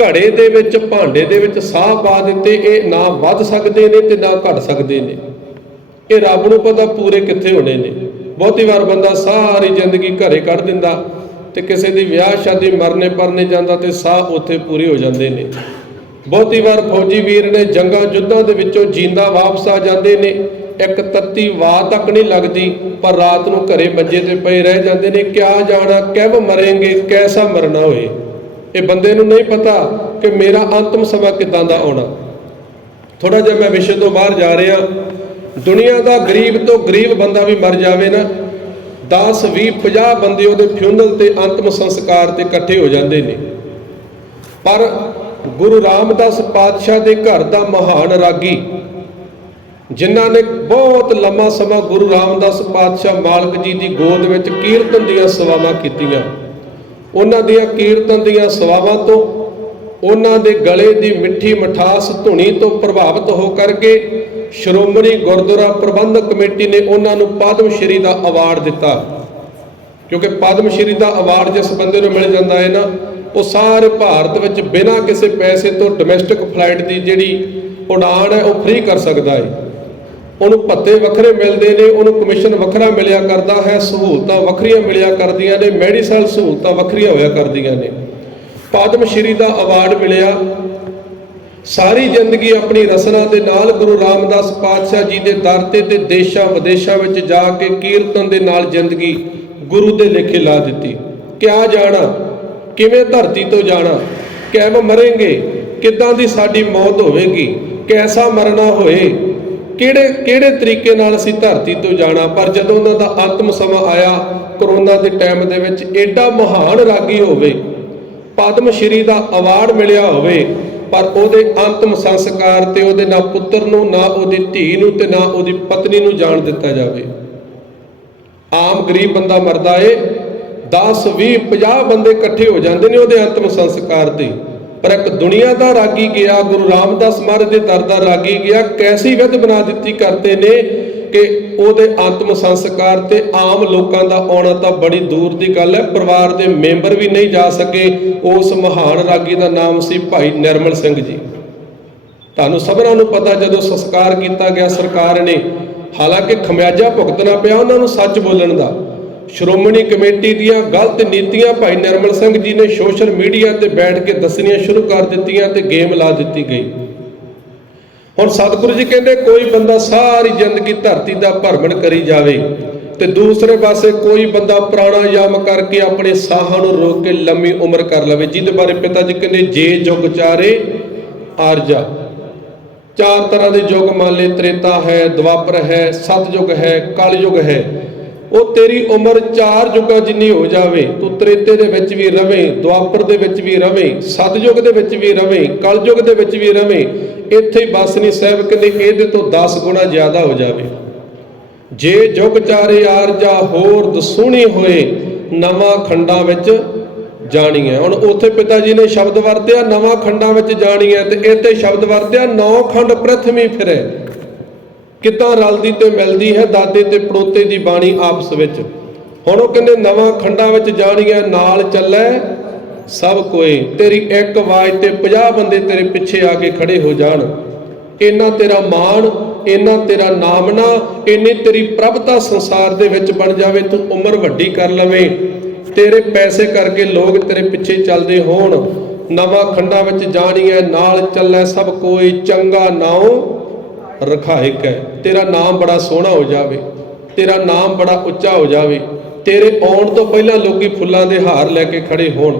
ਘੜੇ ਦੇ ਵਿੱਚ, ਭਾਂਡੇ ਦੇ ਵਿੱਚ ਸਾਹ ਪਾ ਦਿੱਤੇ, ਇਹ ਨਾ ਵੱਧ ਸਕਦੇ ਨੇ ਤੇ ਨਾ ਘਟ ਸਕਦੇ ਨੇ। ਇਹ ਰੱਬ ਨੂੰ ਪਤਾ ਪੂਰੇ ਕਿੱਥੇ ਹੋਣੇ ਨੇ। ਬਹੁਤੀ ਵਾਰ ਬੰਦਾ ਸਾਰੀ ਜ਼ਿੰਦਗੀ ਘਰੇ ਕੱਢ ਦਿੰਦਾ ਤੇ ਕਿਸੇ ਦੀ ਵਿਆਹ ਸ਼ਾਦੀ ਮਰਨੇ ਪਰਨੇ ਜਾਂਦਾ ਤੇ ਸਾਹ ਉੱਥੇ ਪੂਰੇ ਹੋ ਜਾਂਦੇ ਨੇ। ਬਹੁਤੀ ਵਾਰ ਫੌਜੀ ਵੀਰ ਨੇ ਜੰਗਾਂ ਯੁੱਧਾਂ ਦੇ ਵਿੱਚੋਂ ਜਿੰਦਾ ਵਾਪਸ ਆ ਜਾਂਦੇ ਨੇ। ਇੱਕ ਤੱਤੀ ਵਾਹ ਤੱਕ ਨਹੀਂ ਲੱਗਦੀ, ਪਰ ਰਾਤ ਨੂੰ ਘਰੇ ਮੰਜੇ ਤੇ ਪਏ ਰਹਿ ਜਾਂਦੇ ਨੇ। ਕਿਆ ਜਾਣਾ ਕਿਵ ਮਰਾਂਗੇ, ਕੈਸਾ ਮਰਨਾ ਹੋਏ? ਇਹ ਬੰਦੇ ਨੂੰ ਨਹੀਂ ਪਤਾ ਕਿ ਮੇਰਾ ਅੰਤਮ ਸਮਾਂ ਕਿਦਾਂ ਦਾ ਆਉਣਾ। ਥੋੜਾ ਜਿਹਾ ਮੈਂ ਵਿਸ਼ੇ ਤੋਂ ਬਾਹਰ ਜਾ ਰਿਹਾ। ਦੁਨੀਆ ਦਾ ਗਰੀਬ ਤੋਂ ਗਰੀਬ ਬੰਦਾ ਵੀ ਮਰ ਜਾਵੇ ਨਾ। 10 20 50 ਬੰਦੇ ਉਹਦੇ ਫਿਊਨਲ ਤੇ ਅੰਤਮ ਸੰਸਕਾਰ ਤੇ ਇਕੱਠੇ ਹੋ ਜਾਂਦੇ ਨੇ। ਪਰ ਗੁਰੂ ਰਾਮਦਾਸ ਪਾਤਸ਼ਾਹ ਦੇ ਘਰ ਦਾ ਮਹਾਨ ਰਾਗੀ, ਜਿਨ੍ਹਾਂ ਨੇ ਬਹੁਤ ਲੰਮਾ ਸਮਾਂ ਗੁਰੂ ਰਾਮਦਾਸ ਪਾਤਸ਼ਾਹ ਮਾਲਕ ਜੀ ਦੀ ਗੋਦ ਵਿੱਚ ਕੀਰਤਨ ਦੀਆਂ ਸੇਵਾਵਾਂ ਕੀਤੀਆਂ। ਉਹਨਾਂ ਦੀਆਂ ਕੀਰਤਨ ਦੀਆਂ ਸੇਵਾਵਾਂ ਤੋਂ ਉਹਨਾਂ ਦੇ ਗਲੇ ਦੀ ਮਿੱਠੀ ਮਠਾਸ ਧੁਨੀ ਤੋਂ ਪ੍ਰਭਾਵਿਤ ਹੋ ਕਰਕੇ ਸ਼੍ਰੋਮਣੀ ਗੁਰਦੁਆਰਾ ਪ੍ਰਬੰਧਕ ਕਮੇਟੀ ਨੇ ਉਹਨਾਂ ਨੂੰ ਪਦਮ ਸ਼੍ਰੀ ਦਾ ਅਵਾਰਡ ਦਿੱਤਾ। ਕਿਉਂਕਿ ਪਦਮ ਸ਼੍ਰੀ ਦਾ ਅਵਾਰਡ ਜਿਸ ਬੰਦੇ ਨੂੰ ਮਿਲ ਜਾਂਦਾ ਹੈ ਨਾ ਉਹ ਸਾਰੇ ਭਾਰਤ ਵਿੱਚ ਬਿਨਾਂ ਕਿਸੇ ਪੈਸੇ ਤੋਂ ਡੋਮੈਸਟਿਕ ਫਲਾਈਟ ਦੀ ਜਿਹੜੀ ਉਡਾਨ ਹੈ, ਉਹ ਫ੍ਰੀ ਕਰ ਸਕਦਾ ਹੈ। ਉਹਨੂੰ ਭੱਤੇ ਵੱਖਰੇ ਮਿਲਦੇ ਨੇ, ਉਹਨੂੰ ਕਮਿਸ਼ਨ ਵੱਖਰਾ ਮਿਲਿਆ ਕਰਦਾ ਹੈ, ਸਹੂਲਤਾਂ ਵੱਖਰੀਆਂ ਮਿਲਿਆ ਕਰਦੀਆਂ ਨੇ ਮੈਡੀਸਲ ਸਹੂਲਤਾਂ ਵੱਖਰੀਆਂ ਹੋਇਆ ਕਰਦੀਆਂ ਨੇ। ਪਦਮ ਸ਼੍ਰੀ ਦਾ ਅਵਾਰਡ ਮਿਲਿਆ। ਸਾਰੀ ਜ਼ਿੰਦਗੀ ਆਪਣੀ ਰਸਨਾ ਦੇ ਨਾਲ ਗੁਰੂ ਰਾਮਦਾਸ ਪਾਤਸ਼ਾਹ ਜੀ ਦੇ ਦਰ ਤੇ ਤੇ ਦੇਸ਼ਾਂ ਵਿਦੇਸ਼ਾਂ ਵਿੱਚ ਜਾ ਕੇ ਕੀਰਤਨ ਦੇ ਨਾਲ ਜ਼ਿੰਦਗੀ ਗੁਰੂ ਦੇ ਲੇਖੇ ਲਾ ਦਿੱਤੀ। ਕਿਆ ਜਾਣਾ? ਕਿਵੇਂ ਧਰਤੀ ਤੋਂ ਜਾਣਾ? ਕਿਵੇਂ ਮਰਾਂਗੇ। ਕਿੱਦਾਂ ਦੀ ਸਾਡੀ ਮੌਤ ਹੋਵੇਗੀ? ਕੈਸਾ ਮਰਨਾ ਹੋਏ? ਕਿਹੜੇ ਕਿਹੜੇ ਤਰੀਕੇ ਨਾਲ ਅਸੀਂ ਧਰਤੀ ਤੋਂ ਜਾਣਾ? ਪਰ ਜਦੋਂ ਉਹਨਾਂ ਦਾ ਅੰਤਮ ਸਮਾਂ ਆਇਆ, ਕਰੋਨਾ ਦੇ ਟਾਈਮ ਦੇ ਵਿੱਚ ਐਡਾ ਮਹਾਨ ਰਾਗੀ ਹੋਵੇ, ਪਦਮ ਸ਼੍ਰੀ ਦਾ ਅਵਾਰਡ ਮਿਲਿਆ ਹੋਵੇ, ਪਰ ਉਹਦੇ ਅੰਤਮ ਸੰਸਕਾਰ ਤੇ ਉਹਦੇ ਨਾ ਪੁੱਤਰ ਨੂੰ, ਨਾ ਉਹਦੀ ਧੀ ਨੂੰ ਤੇ ਨਾ ਉਹਦੀ ਪਤਨੀ ਨੂੰ ਜਾਣ ਦਿੱਤਾ ਜਾਵੇ। ਆਮ ਗਰੀਬ ਬੰਦਾ ਮਰਦਾ ਏ 10 20 50 ਬੰਦੇ ਇਕੱਠੇ ਹੋ ਜਾਂਦੇ ਨੇ ਉਹਦੇ ਅੰਤਮ ਸੰਸਕਾਰ ਤੇ। ਪਰ ਇੱਕ ਦੁਨੀਆ ਦਾ ਰਾਗੀ ਗਿਆ, ਗੁਰੂ ਰਾਮਦਾਸ ਮਹਾਰਾਜ ਦੇ ਦਰ ਦਾ ਰਾਗੀ ਗਿਆ, ਕੈਸੀ ਵਿਧ ਬਣਾ ਦਿੱਤੀ ਕਰਦੇ ਨੇ ਕਿ ਉਹਦੇ ਅੰਤਮ ਸੰਸਕਾਰ ਤੇ ਆਮ ਲੋਕਾਂ ਦਾ ਆਉਣਾ ਤਾਂ ਬੜੀ ਦੂਰ ਦੀ ਗੱਲ ਹੈ, ਪਰਿਵਾਰ ਦੇ ਮੈਂਬਰ ਵੀ ਨਹੀਂ ਜਾ ਸਕੇ। ਉਸ ਮਹਾਨ ਰਾਗੀ ਦਾ ਨਾਮ ਸੀ ਭਾਈ ਨਿਰਮਲ ਸਿੰਘ ਜੀ। ਤੁਹਾਨੂੰ ਸਭਨਾਂ ਨੂੰ ਪਤਾ ਜਦੋਂ ਸੰਸਕਾਰ ਕੀਤਾ ਗਿਆ ਸਰਕਾਰ ਨੇ, ਹਾਲਾਂਕਿ ਖਮਿਆਜਾ ਭੁਗਤਣਾ ਪਿਆ ਉਹਨਾਂ ਨੂੰ ਸੱਚ ਬੋਲਣ ਦਾ। ਸ਼੍ਰੋਮਣੀ ਕਮੇਟੀ ਦੀਆਂ ਗਲਤ ਨੀਤੀਆਂ ਭਾਈ ਨਿਰਮਲ ਸਿੰਘ ਜੀ ਨੇ ਸੋਸ਼ਲ ਮੀਡੀਆ ਤੇ ਬੈਠ ਕੇ ਦੱਸਣੀਆਂ ਸ਼ੁਰੂ ਕਰ ਦਿੱਤੀਆਂ ਤੇ ਗੇਮ ਲਾ ਦਿੱਤੀ ਗਈ। ਹੁਣ ਸਤਿਗੁਰੂ ਜੀ ਕਹਿੰਦੇ, ਕੋਈ ਬੰਦਾ ਸਾਰੀ ਜ਼ਿੰਦਗੀ ਧਰਤੀ ਦਾ ਭਰਮਣ ਕਰੀ ਜਾਵੇ ਤੇ ਦੂਸਰੇ ਪਾਸੇ ਕੋਈ ਬੰਦਾ ਪ੍ਰਾਣਾਯਾਮ ਕਰਕੇ ਆਪਣੇ ਸਾਹਾਂ ਨੂੰ ਰੋਕ ਕੇ ਲੰਮੀ ਉਮਰ ਕਰ ਲਵੇ। ਜਿਹਦੇ ਬਾਰੇ ਪਿਤਾ ਜੀ ਕਹਿੰਦੇ, ਜੇ ਜੁਗ ਚਾਰੇ, ਆਰਜਾ। ਚਾਰ ਤਰ੍ਹਾਂ ਦੇ ਯੁੱਗ ਮੰਨ ਲਏ, ਤ੍ਰੇਤਾ ਹੈ, ਦਵਾਪਰ ਹੈ ਸਤਯੁਗ ਹੈ, ਕਲਯੁਗ ਹੈ। ਉਹ ਤੇਰੀ ਉਮਰ ਚਾਰ ਯੁੱਗਾਂ ਜਿੰਨੀ ਹੋ ਜਾਵੇ, ਤੂੰ ਤ੍ਰੇਤੇ ਦੇ ਵਿੱਚ ਵੀ ਰਵੇਂ, ਦੁਆਪਰ ਦੇ ਵਿੱਚ ਵੀ ਰਵੇਂ, ਸਤਯੁਗ ਦੇ ਵਿੱਚ ਵੀ ਰਵੇਂ, ਕਲਯੁਗ ਦੇ ਵਿੱਚ ਵੀ ਰਵੇਂ, ਇੱਥੇ ਹੀ ਬਸ ਨਹੀਂ ਸਾਹਿਬ ਕਹਿੰਦੇ ਇਹਦੇ ਤੋਂ 10 ਗੁਣਾ ਜ਼ਿਆਦਾ ਹੋ ਜਾਵੇ। ਜੇ ਜੁਗ ਚਾਰੇ ਆਰਜਾ ਹੋਰ ਦਸੂਣੀ ਹੋਏ, ਨਵਾਂ ਖੰਡਾਂ ਵਿੱਚ ਜਾਣੀ ਹੈ ਹੁਣ ਉੱਥੇ ਪਿਤਾ ਜੀ ਨੇ ਸ਼ਬਦ ਵਰਤਿਆ, ਨਵਾਂ ਖੰਡਾਂ ਵਿੱਚ ਜਾਣੀ ਹੈ ਤੇ ਇੱਥੇ ਸ਼ਬਦ ਵਰਤਿਆ, ਨੌ ਖੰਡ ਪ੍ਰਥਮੀ ਫਿਰੇ। ਕਿੱਦਾਂ ਰਲਦੀ ਤੇ ਮਿਲਦੀ ਹੈ ਦਾਦੇ ਤੇ ਪੜੋਤੇ ਦੀ ਬਾਣੀ ਆਪਸ ਵਿੱਚ? ਹੁਣ ਉਹ ਕਹਿੰਦੇ, ਨਵਾਂ ਖੰਡਾਂ ਵਿੱਚ ਜਾਣੀ ਹੈ ਨਾਲ ਚੱਲੇ, ਸਭ ਕੋਈ ਤੇਰੀ ਇੱਕ ਆਵਾਜ਼ ਤੇ 50 ਬੰਦੇ ਤੇਰੇ ਪਿੱਛੇ ਆ ਕੇ ਖੜੇ ਹੋ ਜਾਣ। ਇੰਨਾ ਤੇਰਾ ਮਾਣ, ਇੰਨਾ ਤੇਰਾ ਨਾਮਨਾ, ਇੰਨੀ ਤੇਰੀ ਪ੍ਰਭਤਾ ਸੰਸਾਰ ਦੇ ਵਿੱਚ ਬਣ ਜਾਵੇ, ਤੂੰ ਉਮਰ ਵੱਡੀ ਕਰ ਲਵੇਂ। ਤੇਰੇ ਪੈਸੇ ਕਰਕੇ ਲੋਕ ਤੇਰੇ ਪਿੱਛੇ ਚੱਲਦੇ ਹੋਣ। ਨਵਾਂ ਖੰਡਾਂ ਵਿੱਚ ਜਾਣੀਐ ਨਾਲ ਚੱਲੈ, ਸਭ ਕੋਈ ਚੰਗਾ ਨਾਉ। ਰਖਾਇਕ ਹੈ ਤੇਰਾ ਨਾਮ ਬੜਾ ਸੋਹਣਾ ਹੋ ਜਾਵੇ। ਤੇਰਾ ਨਾਮ ਬੜਾ ਉੱਚਾ ਹੋ ਜਾਵੇ। ਤੇਰੇ ਆਉਣ ਤੋਂ ਪਹਿਲਾਂ ਲੋਕੀ ਫੁੱਲਾਂ ਦੇ ਹਾਰ ਲੈ ਕੇ ਖੜੇ ਹੋਣ।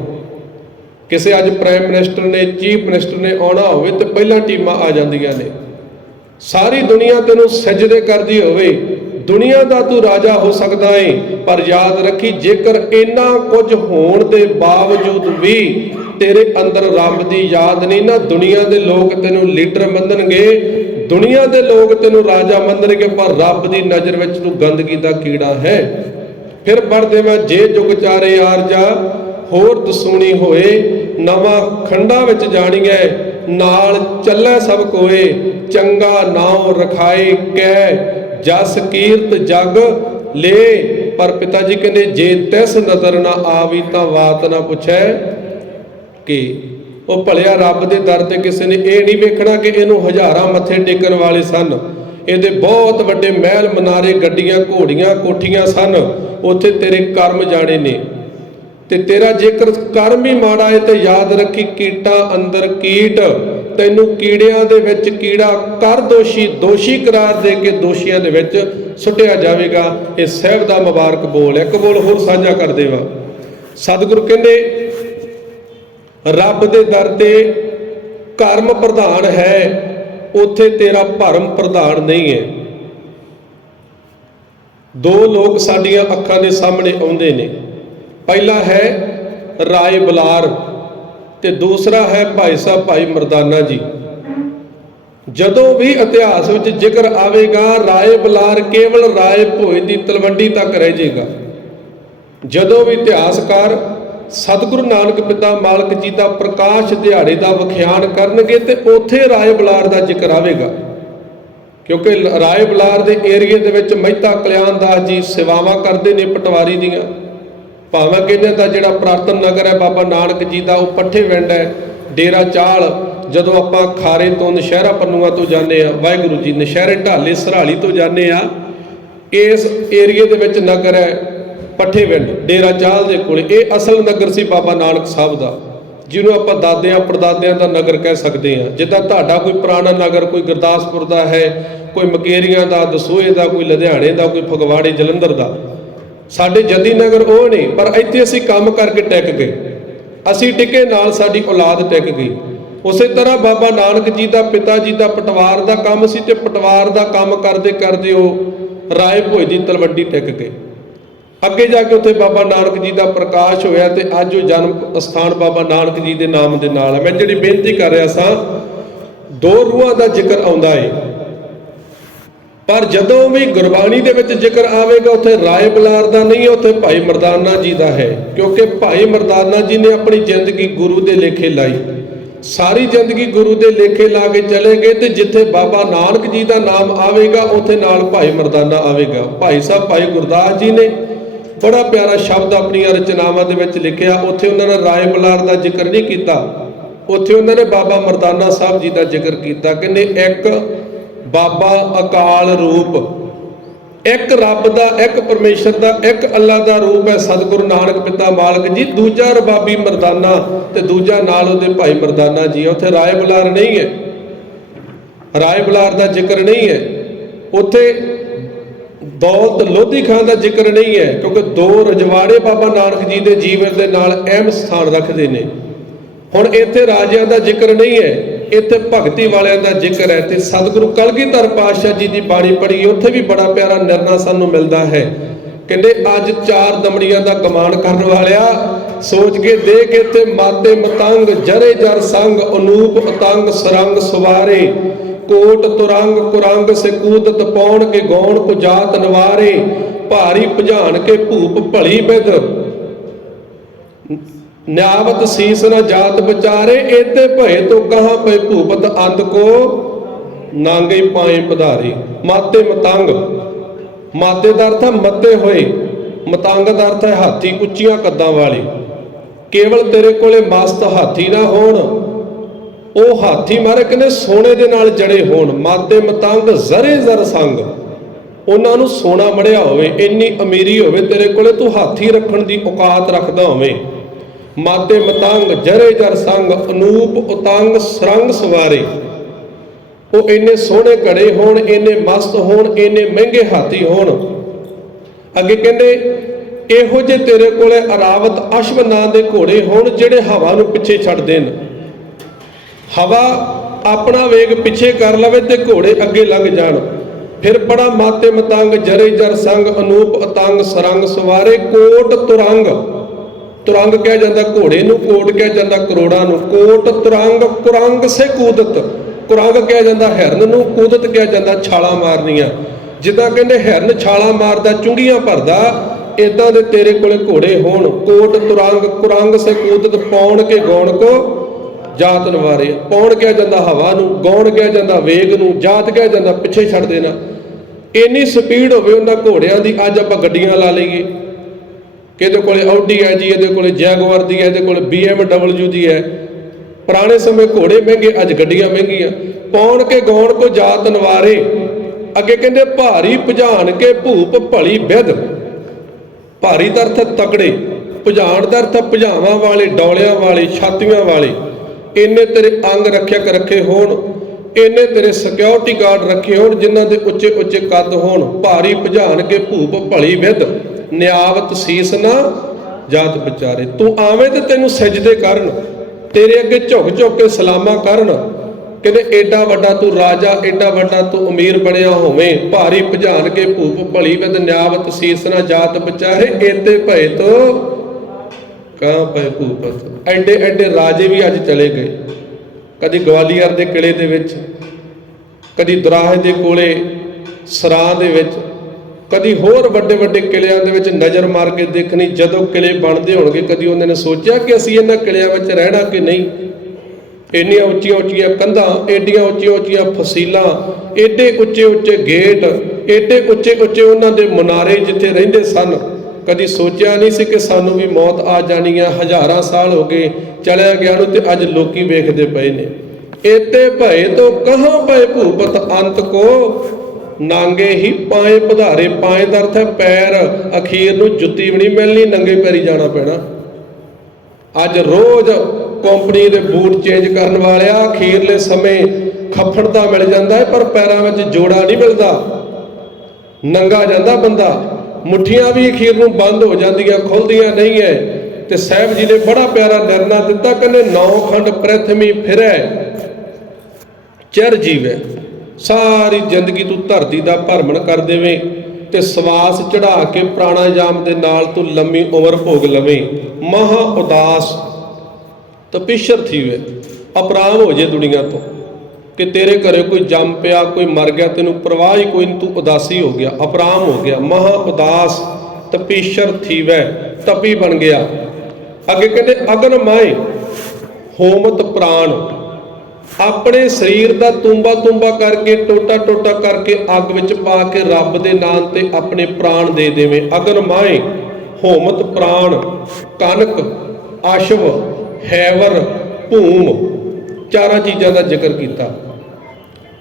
ਕਿਸੇ ਅੱਜ ਪ੍ਰਾਈਮ ਮਿਨਿਸਟਰ ਨੇ, ਚੀਫ ਮਿਨਿਸਟਰ ਨੇ ਆਉਣਾ ਹੋਵੇ ਤੇ ਪਹਿਲਾਂ ਟੀਮਾਂ ਆ ਜਾਂਦੀਆਂ ਨੇ। ਸਾਰੀ ਦੁਨੀਆ ਤੈਨੂੰ ਸਜਦੇ ਕਰਦੀ ਹੋਵੇ। ਦੁਨੀਆ ਦਾ ਤੂੰ ਰਾਜਾ ਹੋ ਸਕਦਾ ਏ, ਪਰ ਯਾਦ ਰੱਖੀ ਜੇਕਰ ਇੰਨਾ ਕੁਝ ਹੋਣ ਦੇ ਬਾਵਜੂਦ ਵੀ ਤੇਰੇ ਅੰਦਰ ਰੱਬ ਦੀ ਯਾਦ ਨਹੀਂ, ਨਾ ਦੁਨੀਆ ਦੇ ਲੋਕ ਤੈਨੂੰ ਲੀਡਰ ਮੰਨਣਗੇ ਦੁਨੀਆ ਦੇ ਲੋਕ ਤੈਨੂੰ ਰਾਜਾ ਮੰਨਣਗੇ ਪਰ ਰੱਬ ਦੀ ਨਜ਼ਰ ਵਿੱਚ ਤੂੰ ਗੰਦਗੀ ਦਾ ਕੀੜਾ ਹੈ। ਫਿਰ ਪੜਦੇ ਮੈਂ ਜੇ ਜੁਗ ਚਾਰੇ ਯਾਰ ਹੋਰ ਦਸੂਣੀ ਹੋਏ, ਨਵਾਂ ਖੰਡਾ ਵਿੱਚ ਜਾਣੀਐ, ਨਾਲ ਚੱਲੈ ਸਭ ਕੋਏ, ਚੰਗਾ ਨਾਉ ਰਖਾਏ ਕੈ, ਜਸ ਕੀਰਤ ਜਗ ਲੇ। ਪਰ ਪਿਤਾ ਜੀ ਕਹਿੰਦੇ, ਜੇ ਤਿਸ ਨਜ਼ਰ ਨਾ ਆਵੀ ਤਾਂ ਬਾਤ ਨਾ ਪੁੱਛੈ ਕਿ ਉਹ ਭਲਿਆ ਰੱਬ ਦੇ ਦਰ ਤੇ ਕਿਸੇ ਨੇ ਇਹ ਨਹੀਂ ਵੇਖਣਾ ਕਿ ਇਹਨੂੰ ਹਜ਼ਾਰਾਂ ਮੱਥੇ ਟੇਕਣ ਵਾਲੇ ਸਨ। ਇਹਦੇ ਬਹੁਤ ਵੱਡੇ ਮਹਿਲ ਮਨਾਰੇ ਗੱਡੀਆਂ, ਘੋੜੀਆਂ, ਕੋਠੀਆਂ ਸਨ। ਉੱਥੇ ਤੇਰੇ ਕਰਮ ਜਾਣੇ ਨੇ। ਤੇ ਤੇਰਾ ਜੇਕਰ ਕਰਮ ਹੀ ਮਾੜਾ ਹੈ ਤੇ ਯਾਦ ਰੱਖੀ ਕੀਟਾਂ ਅੰਦਰ ਕੀਟ। ਤੈਨੂੰ ਕੀੜਿਆਂ ਦੇ ਵਿੱਚ ਕੀੜਾ ਕਰ ਦੋਸ਼ੀ ਦੋਸ਼ੀ ਕਰਾਰ ਦੇ ਕੇ ਦੋਸ਼ੀਆਂ ਦੇ ਵਿੱਚ ਸੁੱਟਿਆ ਜਾਵੇਗਾ। ਇਹ ਸਹਿਬ ਦਾ ਮੁਬਾਰਕ ਬੋਲ ਹੈ। ਇੱਕ ਬੋਲ ਹੋਰ ਸਾਂਝਾ ਕਰ ਦੇਵਾ। ਸਤਿਗੁਰੂ ਕਹਿੰਦੇ ਰੱਬ ਦੇ ਦਰ ਤੇ ਕਰਮ ਪ੍ਰਧਾਨ ਹੈ, ਉੱਥੇ ਤੇਰਾ ਭਰਮ ਪ੍ਰਧਾਨ ਨਹੀਂ ਹੈ। ਦੋ ਲੋਕ ਸਾਡੀਆਂ ਅੱਖਾਂ ਦੇ ਸਾਹਮਣੇ ਆਉਂਦੇ ਨੇ। ਪਹਿਲਾ ਹੈ ਰਾਏ ਬਲਾਰ ਤੇ ਦੂਸਰਾ ਹੈ ਭਾਈ ਸਾਹਿਬ ਭਾਈ ਮਰਦਾਨਾ ਜੀ। ਜਦੋਂ ਵੀ ਇਤਿਹਾਸ ਵਿੱਚ ਜ਼ਿਕਰ ਆਵੇਗਾ, ਰਾਏ ਬਲਾਰ ਕੇਵਲ ਰਾਏ ਭੋਏ ਦੀ ਤਲਵੰਡੀ ਤੱਕ ਰਹਿ ਜਾਏਗਾ। ਜਦੋਂ ਵੀ ਇਤਿਹਾਸਕਾਰ ਸਤਿਗੁਰੂ ਨਾਨਕ ਪਿਤਾ ਮਾਲਕ ਜੀ ਦਾ ਪ੍ਰਕਾਸ਼ ਦਿਹਾੜੇ ਦਾ ਵਿਖਿਆਨ ਕਰਨਗੇ ਤੇ ਉੱਥੇ ਰਾਏ ਬਲਾਰ ਦਾ ਜ਼ਿਕਰ ਆਵੇਗਾ। ਕਿਉਂਕਿ ਰਾਏ ਬਲਾਰ ਦੇ ਏਰੀਏ ਦੇ ਵਿੱਚ ਮਹਿਤਾ ਕਲਿਆਣ ਦਾਸ ਜੀ ਸੇਵਾਵਾਂ ਕਰਦੇ ਨੇ ਪਟਵਾਰੀ ਦੀਆਂ। ਭਾਵੇਂ ਕਹਿੰਦੇ ਤਾਂ ਜਿਹੜਾ ਪ੍ਰਾਤਨ ਨਗਰ ਹੈ, ਬਾਬਾ ਨਾਨਕ ਜੀ ਦਾ, ਉਹ ਪੱਠੇ ਵਿੰਡ ਹੈ, ਡੇਰਾ ਚਾਲ, ਜਦੋਂ ਆਪਾਂ ਖਾਰੇ ਤੋਂ ਨਸ਼ਹਿਰਾ ਪੰਨੂਆ ਤੋਂ ਜਾਂਦੇ ਆ ਵਾਹਿਗੁਰੂ ਜੀ ਨਸ਼ਹਿਰੇ ਢਾਲੇ ਸਰਾਲੀ ਤੋਂ ਜਾਂਦੇ ਆ ਇਸ ਏਰੀਏ ਦੇ ਵਿੱਚ ਨਗਰ ਹੈ ਪੱਠੇ ਵਿੰਡ ਡੇਰਾ ਚਾਲ ਦੇ ਕੋਲੇ। ਇਹ ਅਸਲ ਨਗਰ ਸੀ ਬਾਬਾ ਨਾਨਕ ਸਾਹਿਬ ਦਾ, ਜਿਹਨੂੰ ਆਪਾਂ ਦਾਦਿਆਂ, ਪੜਦਾਦਿਆਂ ਦਾ ਨਗਰ ਕਹਿ ਸਕਦੇ ਹਾਂ। ਜਿੱਦਾਂ ਤੁਹਾਡਾ ਕੋਈ ਪੁਰਾਣਾ ਨਗਰ, ਕੋਈ ਗੁਰਦਾਸਪੁਰ ਦਾ ਹੈ, ਕੋਈ ਮਕੇਰੀਆਂ ਦਾ, ਦਸੋਏ ਦਾ, ਕੋਈ ਲੁਧਿਆਣੇ ਦਾ, ਕੋਈ ਫਗਵਾੜੇ, ਜਲੰਧਰ ਦਾ। ਸਾਡੇ ਜੱਦੀ ਨਗਰ ਉਹ ਨਹੀਂ ਪਰ ਇੱਥੇ ਅਸੀਂ ਕੰਮ ਕਰਕੇ ਟਿਕ ਗਏ। ਅਸੀਂ ਟਿਕੇ ਨਾਲ ਸਾਡੀ ਔਲਾਦ ਟਿਕ ਗਈ। ਉਸੇ ਤਰ੍ਹਾਂ ਬਾਬਾ ਨਾਨਕ ਜੀ ਦਾ ਪਿਤਾ ਜੀ ਦਾ ਪਟਵਾਰ ਦਾ ਕੰਮ ਸੀ ਤੇ ਪਟਵਾਰ ਦਾ ਕੰਮ ਕਰਦੇ ਕਰਦੇ ਉਹ ਰਾਏ ਭੋਏ ਦੀ ਤਲਵੰਡੀ ਟਿਕ ਗਏ। ਅੱਗੇ ਜਾ ਕੇ ਉੱਥੇ ਬਾਬਾ ਨਾਨਕ ਜੀ ਦਾ ਪ੍ਰਕਾਸ਼ ਹੋਇਆ ਤੇ ਅੱਜ ਉਹ ਜਨਮ ਸਥਾਨ ਬਾਬਾ ਨਾਨਕ ਜੀ ਦੇ ਨਾਮ ਦੇ ਨਾਲ ਹੈ। ਮੈਂ ਜਿਹੜੀ ਬੇਨਤੀ ਕਰ ਰਿਹਾ ਸਾਂ, ਦੋ ਰੂਹਾਂ ਦਾ ਜ਼ਿਕਰ ਆਉਂਦਾ ਹੈ ਪਰ ਜਦੋਂ ਵੀ ਗੁਰਬਾਣੀ ਦੇ ਵਿੱਚ ਜ਼ਿਕਰ ਆਵੇਗਾ, ਉੱਥੇ ਰਾਏ ਬਲਾਰ ਦਾ ਨਹੀਂ ਉੱਥੇ ਭਾਈ ਮਰਦਾਨਾ ਜੀ ਦਾ ਹੈ। ਕਿਉਂਕਿ ਭਾਈ ਮਰਦਾਨਾ ਜੀ ਨੇ ਆਪਣੀ ਜ਼ਿੰਦਗੀ ਗੁਰੂ ਦੇ ਲੇਖੇ ਲਾਈ। ਸਾਰੀ ਜ਼ਿੰਦਗੀ ਗੁਰੂ ਦੇ ਲੇਖੇ ਲਾ ਕੇ ਚਲੇ ਗਏ ਤੇ ਜਿੱਥੇ ਬਾਬਾ ਨਾਨਕ ਜੀ ਦਾ ਨਾਮ ਆਵੇਗਾ, ਉੱਥੇ ਨਾਲ ਭਾਈ ਮਰਦਾਨਾ ਆਵੇਗਾ। ਭਾਈ ਸਾਹਿਬ, ਭਾਈ ਗੁਰਦਾਸ ਜੀ ਨੇ ਬੜਾ ਪਿਆਰਾ ਸ਼ਬਦ ਆਪਣੀਆਂ ਰਚਨਾਵਾਂ ਦੇ ਵਿੱਚ ਲਿਖਿਆ। ਉੱਥੇ ਉਹਨਾਂ ਨੇ ਰਾਏ ਬਲਾਰ ਦਾ ਜ਼ਿਕਰ ਨਹੀਂ ਕੀਤਾ। ਉੱਥੇ ਉਹਨਾਂ ਨੇ ਬਾਬਾ ਮਰਦਾਨਾ ਸਾਹਿਬ ਜੀ ਦਾ ਜ਼ਿਕਰ ਕੀਤਾ। ਕਹਿੰਦੇ, ਇੱਕ ਬਾਬਾ ਅਕਾਲ ਰੂਪ, ਇੱਕ ਰੱਬ ਦਾ, ਇੱਕ ਪਰਮੇਸ਼ਰ ਦਾ, ਇੱਕ ਅੱਲਾ ਦਾ ਰੂਪ ਹੈ ਸਤਿਗੁਰੂ ਨਾਨਕ ਪਿਤਾ ਮਾਲਕ ਜੀ। ਦੂਜਾ ਰਬਾਬੀ ਮਰਦਾਨਾ ਤੇ ਦੂਜਾ ਨਾਲ ਉਹਦੇ ਭਾਈ ਮਰਦਾਨਾ ਜੀ ਉੱਥੇ ਰਾਏ ਬੁਲਾਰ ਨਹੀਂ ਹੈ। ਰਾਏ ਬੁਲਾਰ ਦਾ ਜ਼ਿਕਰ ਨਹੀਂ ਹੈ। ਉੱਥੇ ਦੌਲਤ ਲੋਧੀ ਖਾਨ ਦਾ ਜ਼ਿਕਰ ਨਹੀਂ ਹੈ, ਕਿਉਂਕਿ ਦੋ ਰਜਵਾੜੇ ਬਾਬਾ ਨਾਨਕ ਜੀ ਦੇ ਜੀਵਨ ਦੇ ਨਾਲ ਅਹਿਮ ਸਥਾਨ ਰੱਖਦੇ ਨੇ। ਹੁਣ ਇੱਥੇ ਰਾਜਿਆਂ ਦਾ ਜ਼ਿਕਰ ਨਹੀਂ ਹੈ, ਇੱਥੇ ਭਗਤੀ ਵਾਲਿਆਂ ਦਾ ਜ਼ਿਕਰ ਹੈ ਤੇ ਸਤਿਗੁਰੂ ਕਲਗੀਧਰ ਪਾਤਸ਼ਾਹ ਜੀ ਦੀ ਬਾਣੀ ਪੜ੍ਹੀ, ਉੱਥੇ ਵੀ ਬੜਾ ਪਿਆਰਾ ਨਿਰਣਾ ਸਾਨੂੰ ਮਿਲਦਾ ਹੈ। ਕਹਿੰਦੇ, ਅੱਜ ਚਾਰ ਦਮੜੀਆਂ ਦਾ ਕਮਾਨ ਕਰਨ ਵਾਲਿਆ, ਸੋਚ ਕੇ ਦੇਖ ਇੱਥੇ ਮਾਤੇ ਮਤੰਗ, ਜਰੇ ਜਰ ਸੰਗ, ਅਨੂਪ ਉਤੰਗ ਸਰੰਗ ਸਵਾਰੇ। ਕੋਟ ਤੁਰੰਗ ਕੁਰੰਗ ਸਕੂਦਤ ਪੌਣ ਕੇ ਗੌਣ ਪੁਜਾਤ ਨਵਾਰੇ, ਭਾਰੀ ਭਜਾਨ ਕੇ ਭੂਪ ਭਲੀ ਬਿਦ। ਨਿਆਵਤ ਸੀਸ ਨ ਜਾਤ ਵਿਚਾਰੇ, ਏਤੇ ਭਏ ਤੋ ਕਹਾਂ ਪਏ ਭੂਪਤ ਅੰਤ ਕੋ। ਨਾਂਗੇ ਪਾਏ ਪਧਾਰੇ, ਮਾਤੇ ਮਤੰਗ। ਮਾਤੇ ਦਾ ਅਰਥ ਹੈ ਮੱਤੇ ਹੋਏ, ਮਤੰਗ ਦਾ ਅਰਥ ਹੈ ਹਾਥੀ ਉੱਚੀਆਂ ਕੱਦਾਂ ਵਾਲੇ। ਕੇਵਲ ਤੇਰੇ ਕੋਲੇ ਮਸਤ ਹਾਥੀ ਨਾ ਹੋਣ। ਉਹ ਹਾਥੀ ਮਾਰੇ ਕਹਿੰਦੇ ਸੋਨੇ ਦੇ ਨਾਲ ਜੜੇ ਹੋਣ ਮਾਤੇ ਮਤੰਗ, ਜ਼ਰੇ ਜ਼ਰ ਸੰਗ। ਉਹਨਾਂ ਨੂੰ ਸੋਨਾ ਮੜਿਆ ਹੋਵੇ, ਇੰਨੀ ਅਮੀਰੀ ਹੋਵੇ, ਤੇਰੇ ਕੋਲੇ ਤੂੰ ਹਾਥੀ ਰੱਖਣ ਦੀ ਔਕਾਤ ਰੱਖਦਾ ਹੋਵੇਂ। ਮਾਤੇ ਮਤੰਗ, ਜਰੇ ਜਰ ਸੰਗ, ਅਨੂਪ, ਉਤੰਗ, ਸਰੰਗ ਸਵਾਰੇ। ਉਹ ਇੰਨੇ ਸੋਹਣੇ ਘੜੇ ਹੋਣ, ਇੰਨੇ ਮਸਤ ਹੋਣ, ਇੰਨੇ ਮਹਿੰਗੇ ਹਾਥੀ ਹੋਣ। ਅੱਗੇ ਕਹਿੰਦੇ, ਇਹੋ ਜੇ ਤੇਰੇ ਕੋਲੇ ਅਰਾਵਤ ਅਸ਼ਵ ਨਾਂ ਦੇ ਘੋੜੇ ਹੋਣ, ਜਿਹੜੇ ਹਵਾ ਨੂੰ ਪਿੱਛੇ ਛੱਡ ਦੇਣ। ਹਵਾ ਆਪਣਾ ਵੇਗ ਪਿੱਛੇ ਕਰ ਲਵੇ ਤੇ ਘੋੜੇ ਅੱਗੇ ਲੰਘ ਜਾਣ। ਫਿਰ ਬੜਾ ਮਾਤੇ ਮਤੰਗ, ਜਰੇ ਜਰ ਸੰਗ, ਅਨੂਪ ਅਤੰਗ, ਸਰੰਗ ਸਵਾਰੇ ਕੋਟ ਤੁਰੰਗ। ਤੁਰੰਗ ਕਿਹਾ ਜਾਂਦਾ ਘੋੜੇ ਨੂੰ, ਕੋਟ ਕਿਹਾ ਜਾਂਦਾ ਕਰੋੜਾਂ ਨੂੰ। ਕੋਟ ਤੁਰੰਗ, ਕੁਰੰਗ ਸੇ ਕੂਦਤ। ਕੁਰੰਗ ਕਿਹਾ ਜਾਂਦਾ ਹਿਰਨ ਨੂੰ, ਕੂਦਤ ਕਿਹਾ ਜਾਂਦਾ ਛਾਲਾਂ ਮਾਰਨੀਆਂ। ਜਿੱਦਾਂ ਕਹਿੰਦੇ ਹਿਰਨ ਛਾਲਾਂ ਮਾਰਦਾ, ਚੁੰਗੀਆਂ ਭਰਦਾ ਇਦਾਂ ਦੇ ਤੇਰੇ ਕੋਲੇ ਘੋੜੇ ਹੋਣ। ਕੋਟ ਤੁਰੰਗ, ਕੁਰੰਗ ਸੇ ਕੂਦਤ ਪਾਉਣ ਕੇ ਗੌਣ ਕੋ ਜਾਤ ਨਵਾਰੇ ਪੌਣ ਕਿਹਾ ਜਾਂਦਾ ਹਵਾ ਨੂੰ ਗੌਣ ਕਿਹਾ ਜਾਂਦਾ ਵੇਗ ਨੂੰ, ਜਾਤ ਕਿਹਾ ਜਾਂਦਾ ਪਿੱਛੇ ਛੱਡ ਦੇਣਾ। ਇੰਨੀ ਸਪੀਡ ਹੋਵੇ ਉਹਨਾਂ ਘੋੜਿਆਂ ਦੀ, ਅੱਜ ਆਪਾਂ ਗੱਡੀਆਂ ਲਾ ਲਈਏ। ਕਿਹਦੇ ਕੋਲੇ ਆਡੀ ਹੈ ਜੀ, ਇਹਦੇ ਕੋਲੇ ਜੈਗੁਆਰ ਦੀ ਹੈ, ਇਹਦੇ ਕੋਲੇ BMW ਦੀ ਹੈ। ਪੁਰਾਣੇ ਸਮੇਂ ਘੋੜੇ ਮਹਿੰਗੇ, ਅੱਜ ਗੱਡੀਆਂ ਮਹਿੰਗੀਆਂ। ਪੌਣ ਕੇ ਗੌਣ ਕੋ ਜਾਤ ਨਵਾਰੇ? ਅੱਗੇ ਕਹਿੰਦੇ, ਭਾਰੀ ਭਜਾਨ ਕੇ ਭੂਪ ਭਲੀ ਵਿਦ ਭਾਰੀ ਦਾ ਅਰਥ ਤਕੜੇ। ਭੁਜਾਨ ਦਾ ਅਰਥ ਭੁਜਾਵਾਂ ਵਾਲੇ, ਡੌਲਿਆਂ ਵਾਲੇ, ਛਾਤੀਆਂ ਵਾਲੇ। ਇੰਨੇ ਤੇਰੇ ਅੰਗ ਰੱਖਿਅਕ ਰੱਖੇ ਹੋਣ, ਇੰਨੇ ਤੇਰੇ ਸਿਕਿਉਰਿਟੀ ਗਾਰਡ ਰੱਖੇ ਹੋਣ, ਜਿਨ੍ਹਾਂ ਦੇ ਉੱਚੇ ਉੱਚੇ ਕੱਦ ਹੋਣ, ਭਾਰੀ ਭੁਜਾਨ ਕੇ ਭੂਪ ਭਲੀ ਵਿਦ ਨਿਆਵਤ ਸੀਸ ਨਾ ਜਾਤ ਵਿਚਾਰੇ। ਤੂੰ ਆਵੇਂ ਤੇ ਤੈਨੂੰ ਸਜਦੇ ਕਰਨ, ਤੇਰੇ ਅੱਗੇ ਝੁਕ ਝੁਕ ਕੇ ਸਲਾਮਾ ਕਰਨ ਕਹਿੰਦੇ ਏਡਾ ਵੱਡਾ ਤੂੰ ਰਾਜਾ, ਏਡਾ ਵੱਡਾ ਤੂੰ ਅਮੀਰ ਬਣਿਆ ਹੋਵੇਂ, ਭਾਰੀ ਭਜਾਨ ਕੇ ਭੂਪ ਭਲੀ ਵਿਦ ਨਿਆਵਤ ਸੀਸ ਨਾ ਜਾਤ ਵਿਚਾਰੇ, ਏਤੇ ਭਏ ਤੋ ਕਾਂ ਪਏ ਭੂਪਤ ਐਡੇ ਐਡੇ ਰਾਜੇ ਵੀ ਅੱਜ ਚਲੇ ਗਏ। ਕਦੀ ਗਵਾਲੀਅਰ ਦੇ ਕਿਲੇ ਦੇ ਵਿੱਚ, ਕਦੀ ਦੁਰਾਹੇ ਦੇ ਕੋਲੇ ਸਰਾਂ ਦੇ ਵਿੱਚ, ਕਦੀ ਹੋਰ ਵੱਡੇ ਵੱਡੇ ਕਿਲਿਆਂ ਦੇ ਵਿੱਚ ਨਜ਼ਰ ਮਾਰ ਕੇ ਦੇਖਣੀ ਜਦੋਂ ਕਿਲੇ ਬਣਦੇ ਹੋਣਗੇ, ਕਦੀ ਉਹਨਾਂ ਨੇ ਸੋਚਿਆ ਕਿ ਅਸੀਂ ਇਹਨਾਂ ਕਿਲਿਆਂ ਵਿੱਚ ਰਹਿਣਾ ਕਿ ਨਹੀਂ? ਇੰਨੀਆਂ ਉੱਚੀਆਂ ਉੱਚੀਆਂ ਕੰਧਾਂ ਏਡੀਆਂ ਉੱਚੀਆਂ ਉੱਚੀਆਂ ਫਸੀਲਾਂ ਏਡੇ ਉੱਚੇ ਉੱਚੇ ਗੇਟ ਏਡੇ ਉੱਚੇ ਉੱਚੇ ਉਹਨਾਂ ਦੇ ਮਨਾਰੇ ਜਿੱਥੇ ਰਹਿੰਦੇ ਸਨ। ਕਦੀ ਸੋਚਿਆ ਨਹੀਂ ਸੀ ਕਿ ਸਾਨੂੰ ਵੀ ਮੌਤ ਆ ਜਾਣੀ ਆ, ਹਜ਼ਾਰਾਂ ਸਾਲ ਹੋ ਗਏ ਚਲਿਆ ਗਿਆ ਨੂੰ ਤੇ ਅੱਜ ਲੋਕੀ ਵੇਖਦੇ ਪਏ ਨੇ। ਏਤੇ ਭਏ ਤੋਂ ਕਹਾਂ ਪਏ ਭੂਪਤ ਅੰਤ ਕੋ? ਨਾਂਗੇ ਹੀ ਪਾਏ ਪਧਾਰੇ, ਪਾਏ ਦਾ ਅਰਥ ਹੈ ਪੈਰ, ਅਖੀਰ ਨੂੰ ਜੁੱਤੀ ਵੀ ਨਹੀਂ ਮਿਲਣੀ, ਨੰਗੇ ਪੈਰੀ ਜਾਣਾ ਪੈਣਾ। ਅੱਜ ਰੋਜ਼ ਕੰਪਨੀ ਦੇ ਬੂਟ ਚੇਂਜ ਕਰਨ ਵਾਲਿਆ ਅਖੀਰਲੇ ਸਮੇਂ ਖੱਫੜ ਦਾ ਮਿਲ ਜਾਂਦਾ ਹੈ, ਪਰ ਪੈਰਾਂ ਵਿੱਚ ਜੋੜਾ ਨਹੀਂ ਮਿਲਦਾ। ਨੰਗਾ ਜਾਂਦਾ ਬੰਦਾ। ਮੁੱਠੀਆਂ ਵੀ ਅਖੀਰ ਨੂੰ ਬੰਦ ਹੋ ਜਾਂਦੀਆਂ, ਖੁੱਲਦੀਆਂ ਨਹੀਂ ਐ। ਤੇ ਸਾਹਿਬ ਜੀ ਨੇ ਬੜਾ ਪਿਆਰਾ ਨਿਰਣਾ ਦਿੱਤਾ, ਕਹਿੰਦੇ ਨੌ ਖੰਡ ਪ੍ਰਥਮੀ ਫਿਰੈ, ਚਰ ਜੀਵੈ। ਸਾਰੀ ਜ਼ਿੰਦਗੀ ਤੂੰ ਧਰਤੀ ਦਾ ਭਰਮਣ ਕਰ ਦੇਵੇਂ ਤੇ ਸਵਾਸ ਚੜਾ ਕੇ ਪ੍ਰਾਣਾਯਾਮ ਦੇ ਨਾਲ ਤੂੰ ਲੰਮੀ ਉਮਰ ਭੋਗ ਲਵੇਂ। ਮਹਾ ਉਦਾਸ ਤਪਿਸ਼ਰ ਥੀਵੇ ਅਪਰਾਮ ਹੋ ਜੇ ਦੁਨੀਆ ਤੋਂ। ਕਿ ਤੇਰੇ ਘਰੇ ਕੋਈ ਜੰਮ ਪਿਆ, ਕੋਈ ਮਰ ਗਿਆ, ਤੈਨੂੰ ਪਰਵਾਹ ਹੀ ਕੋਈ ਨਹੀਂ ਤੂੰ ਉਦਾਸੀ ਹੋ ਗਿਆ, ਅਪਰਾਮ ਹੋ ਗਿਆ, ਮਹਾ ਉਦਾਸ, ਤਪੀਸ਼ਰ ਥੀਵੈ, ਤਪੀ ਬਣ ਗਿਆ। ਅੱਗੇ ਕਹਿੰਦੇ, ਅਗਨ ਮਾਏ, ਹੋਮਤ ਪ੍ਰਾਣ। ਆਪਣੇ ਸਰੀਰ ਦਾ ਤੁੰਬਾ ਤੁੰਬਾ ਕਰਕੇ, ਟੋਟਾ ਟੋਟਾ ਕਰਕੇ ਅੱਗ ਵਿੱਚ ਪਾ ਕੇ ਰੱਬ ਦੇ ਨਾਮ ਤੇ ਆਪਣੇ ਪ੍ਰਾਣ ਦੇ ਦੇਵੇਂ। ਅਗਨ ਮਾਏ, ਹੋਮਤ ਪ੍ਰਾਣ, ਕਨਕ ਆਸ਼ਵ ਹੈਵਰ, ਭੂਮ। ਚਾਰਾਂ ਚੀਜ਼ਾਂ ਦਾ ਜ਼ਿਕਰ ਕੀਤਾ।